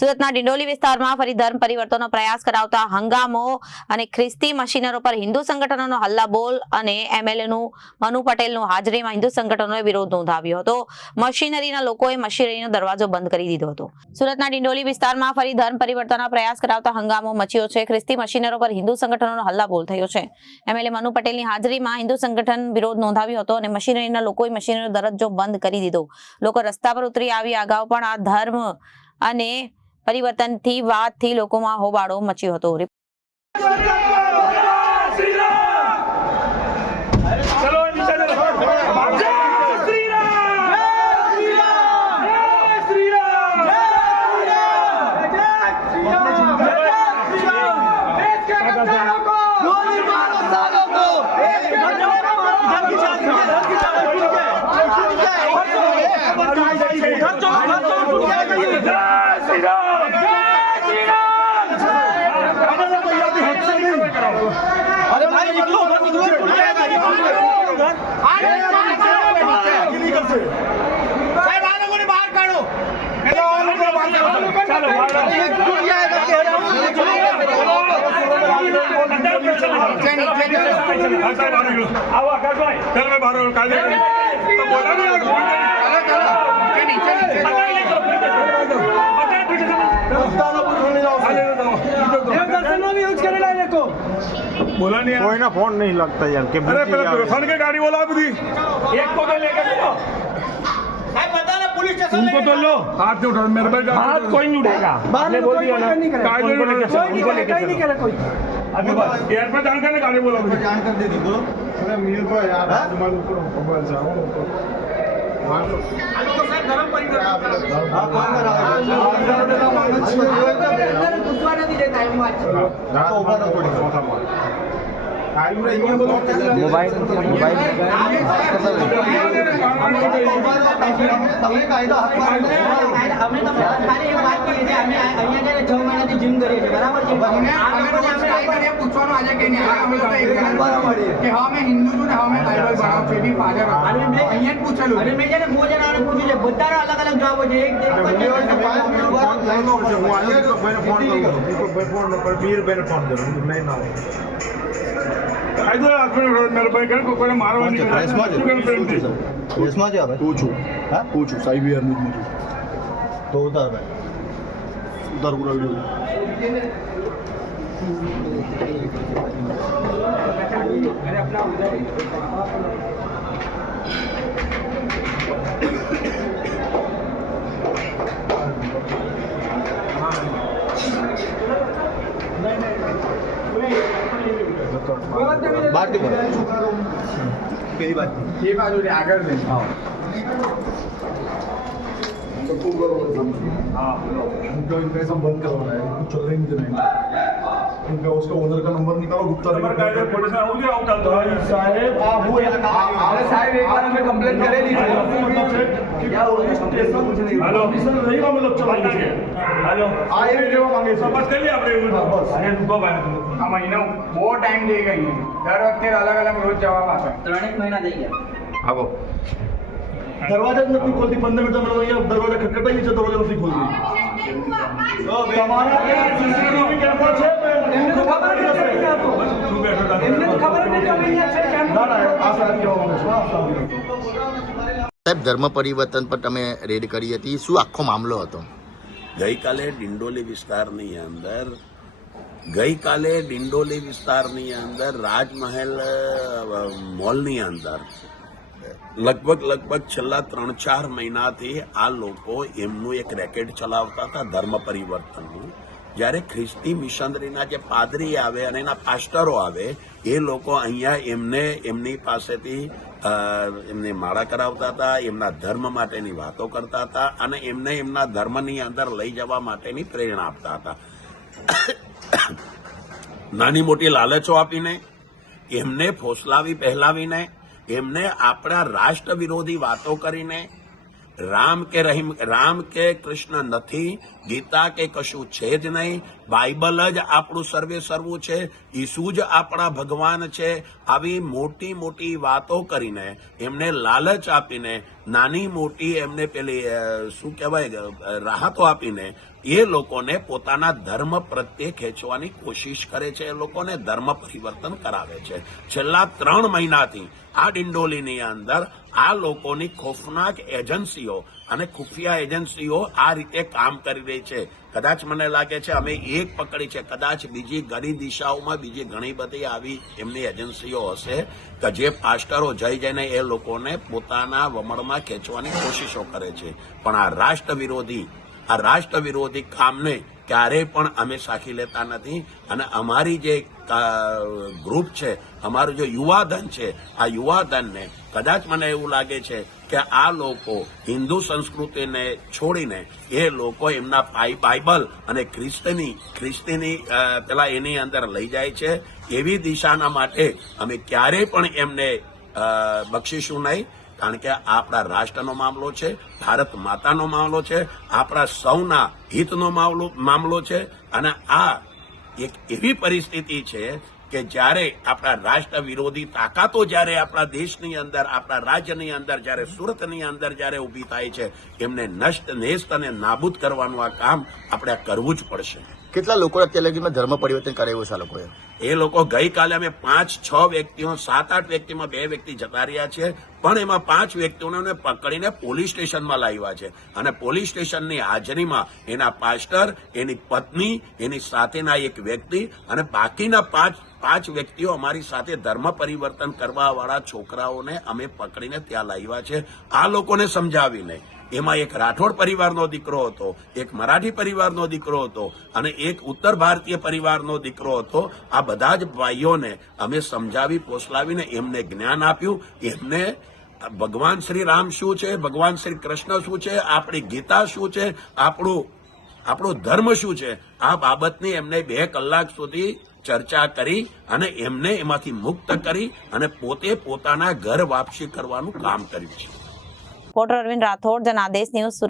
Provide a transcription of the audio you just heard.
સુરતના ડિંડોલી વિસ્તારમાં ફરી ધર્મ પરિવર્તનનો પ્રયાસ કરાવતા હંગામો અને ખ્રિસ્તી મશીનરો પર હિન્દુ સંગઠનોનો હલ્લાબોલ અને એમએલએનું મનુ પટેલનું હાજરીમાં હિન્દુ સંગઠનોએ વિરોધ નોંધાવ્યો હતો. મશીનરીના લોકોએ મશીનરીનો દરવાજો બંધ કરી દીધો હતો. સુરતના ડિંડોલી વિસ્તારમાં ફરી ધર્મ પરિવર્તનનો પ્રયાસ કરાવતા હંગામો મચ્યો છે. ખ્રિસ્તી મશીનરો પર હિન્દુ સંગઠનોનો હલ્લાબોલ થયો છે. એમએલએ મનુ પટેલની હાજરીમાં હિન્દુ સંગઠન વિરોધ નોંધાવ્યો હતો અને મશીનરીના લોકોએ મશીનરીનો દરજ્જો બંધ કરી દીધો. લોકો રસ્તા પર ઉતરી આવી. અગાઉ પણ આ ધર્મ અને પરિવર્તનથી વાતથી લોકોમાં હોબાળો મચ્યો હતો. છે સાહેબ આ લોકોને બહાર કાઢો આવો તમામ યુઝ કરેલા લોકો બોલા નહીં કોઈના ફોન નહીં લાગતા યાર કે અરે પેલા બેફાન કે ગાડી બોલા બધી એક પગે લેકે ચલો उनको तो लो हाथ नहीं उठा मेरे पर हाथ कोई नहीं उठेगा बाहर बोल दिया ना कायदे नहीं करेगा कोई अभी बस एयर पर जान करने गाड़ी बोला मुझे जान कर दे दी बोलो अरे मीर को यार तुम्हारे ऊपर मोबाइल जाओ ऊपर आलू तो साहब गरम पड़ी गया हां कौन करा है ટાઈમ રહી ગયો બધો. અમે તમને ખાલી એક વાત કરી છે અમે અહીંયા જઈને છ મહિનાથી જીમ કરીએ છીએ બરાબર છે પૂછવાનું આજે કે નહીં આ અમે લોકો એક જણા કે હા મેં હિન્દુ છું ને હા મેં બાઇબલ ભણાવું છું એની ફાધર અને મેં અહીંયા પૂછેલું અને મેં છે ને બહુ જણાને પૂછ્યું છે બધાના અલગ અલગ જવાબો છે એક કરતો પછી હું આવ્યો તો ભાઈને ફોન કરું. દીપકભાઈ ફોન પર મીરભાઈને ફોન કરું. નહીં આવો કાયદો હાથમાં મહેરબાની કરી કોઈને મારવાની કેસમાં જ આવે હું છું? હા? હું છું સાહેબ અરમીદમાં છું તો ઉતાર ભાઈ. ઉતાર પૂરા વીડિયો બહારથી બોલ પેલી બાજુ એ બાજુ રે આગળ જઈ उनका इनका ऐसा बंद करवाना है कुछ चल रही नहीं इनका उसका ओनर का नंबर निकालो गुप्ता તમારે કાયદો પોલીસ આવું જોઈએ આવું ચાલતું હોય साहेब आप वो અરે સાહેબ એક વાર અમે કમ્પ્લેન કરેલી છે હાલો નહીં મામલો ચલાવી છે હાલો આ એ લેવા માંગે છે બસ કરી લે આપણે એવું હા, બસ. અરે ઊભો ભાઈ આ મહિનો બહુ ટાઈમ થઈ ગઈ દર વખતે અલગ અલગ રોજ જવાબ આપે ત્રણેક મહિના થઈ ગયા. આવો. દરવાજા જ નથી ખોલતી પંદર મિનિટ તમે અહીંયા દરવાજા ખટખટાઈ છે દરવાજા નથી ખોલતી. તમારા ત્યાં કેમેરા છે એમને તો ખબર નથી તું બેઠો તારે. એમને તો ખબર નથી અહીંયા છે કેમ? ના ના આ સાહેબ કહેવા માંગે છે હા, સાહેબ. સાહેબ ધર્મ પરિવર્તન પર તમે રેડ કરી હતી. શું આખો મામલો હતો? ગઈકાલે ડિંડોલી વિસ્તારની અંદર ગઈકાલે ડિંડોલી વિસ્તારની અંદર રાજમહેલ મોલની અંદર લગભગ લગભગ છેલ્લા ત્રણ ચાર મહિનાથી આ લોકો એમનું એક રેકેટ ચલાવતા હતા ધર્મ પરિવર્તનનું. જ્યારે ખ્રિસ્તી મિશનરીના જે પાદરી આવે અને એના પાસ્ટરો આવે, એ લોકો અહીંયા એમને, એમની પાસેથી એમને માળા કરાવતા હતા, એમના ધર્મ માટેની વાતો કરતા હતા અને એમને એમના ધર્મની અંદર લઈ જવા માટેની પ્રેરણા આપતા હતા. નાની મોટી લાલચો આપીને, એમને ફોસલાવી પહેલાવીને, એમને આપણા રાષ્ટ્ર વિરોધી વાતો કરીને, રામ કે રહીમ, રામ કે કૃષ્ણ નથી, ગીતા કે કશું છે જ નહીં, બાઇબલ જ આપણું સર્વે સર્વું છે, ઈસુ જ આપણા ભગવાન છે, આવી મોટી મોટી વાતો કરીને, એમને લાલચ આપીને નાની મોટી એમને પેલી શું કહેવાય રાહતો આપીને એ લોકોને પોતાના ધર્મ પ્રત્યે ખેંચવાની કોશિશ કરે છે. એ લોકોને ધર્મ પરિવર્તન કરાવે છે. છેલ્લા ત્રણ મહિનાથી આ ડિંડોલીની અંદર આ લોકોની ખોફનાક એજન્સીઓ અને ખુફિયા એજન્સીઓ આ રીતે કામ કરી રહી છે. કદાચ મને લાગે છે અમે એક પકડી છે. કદાચ બીજી ઘણી દિશાઓમાં બીજી ઘણી બધી આવી એમની એજન્સીઓ હશે કે જે પાસ્ટરો જઈ જઈને એ લોકોને પોતાના વમળમાં ખેંચવાની કોશિશો કરે છે. પણ આ રાષ્ટ્ર વિરોધી આ રાષ્ટ્ર વિરોધી કામને ક્યારેય પણ અમે સાખી લેતા નથી. અને અમારી જે ગ્રુપ છે અમારું જે યુવાધન છે, આ યુવાધનને કદાચ મને એવું લાગે છે કે આ લોકો હિન્દુ સંસ્કૃતિને છોડીને એ લોકો એમના બાઇબલ અને ખ્રિસ્તની, ખ્રિસ્તીની પેલા એની અંદર લઈ જાય છે. એવી દિશાના માટે અમે ક્યારેય પણ એમને બક્ષીશું નહીં, કારણ કે આપણા રાષ્ટ્રનો મામલો છે, ભારત માતાનો મામલો છે, આપણા સૌના હિતનો મામલો મામલો છે, અને આ એક એવી પરિસ્થિતિ છે કે જ્યારે આપણા રાષ્ટ્ર વિરોધી તાકાતો જ્યારે આપણા દેશની અંદર, આપણા રાજ્યની અંદર, જ્યારે સુરતની અંદર જ્યારે ઊભી થાય છે, એમને નષ્ટ, નેસ્ત અને નાબૂદ કરવાનું આ કામ આપણે કરવું જ પડશે. કેટલા લોકો અત્યાર લગીમાં ધર્મ પરિવર્તન કરાવ્યું છે આ લોકોએ? એ લોકો ગઈકાલે અમે પાંચ, છ વ્યક્તિઓ, સાત, આઠ વ્યક્તિમાં બે વ્યક્તિ જતા રહ્યા છે, પણ એમાં પાંચ વ્યક્તિઓને પકડીને પોલીસ સ્ટેશનમાં લાવ્યા છે. અને પોલીસ સ્ટેશનની હાજરીમાં એના પાસ્ટર, એની પત્ની, એની સાથેના એક વ્યક્તિ અને બાકીના પાંચ પાંચ વ્યક્તિઓ અમારી સાથે ધર્મ પરિવર્તન કરવાવાળા છોકરાઓને અમે પકડીને ત્યાં લાવ્યા છે. આ લોકોને સમજાવીને એમાં એક રાઠોડ પરિવારનો દીકરો હતો, એક મરાઠી પરિવારનો દીકરો હતો અને એક ઉત્તર ભારતીય પરિવારનો દીકરો હતો. આ બધા જ ભાઈઓને અમે સમજાવી પોસલાવીને એમને જ્ઞાન આપ્યું. એમને ભગવાન શ્રી રામ શું છે, ભગવાન શ્રી કૃષ્ણ શું છે, આપણી ગીતા શું છે, આપણું, આપણો ધર્મ શું છે, આ બાબતની એમને બે કલાક સુધી ચર્ચા કરી અને એમને એમાંથી મુક્ત કરી અને પોતે પોતાના ઘર વાપસી કરવાનું કામ કર્યું છે. Reporter Arvind Rathod Janadesh news Surat.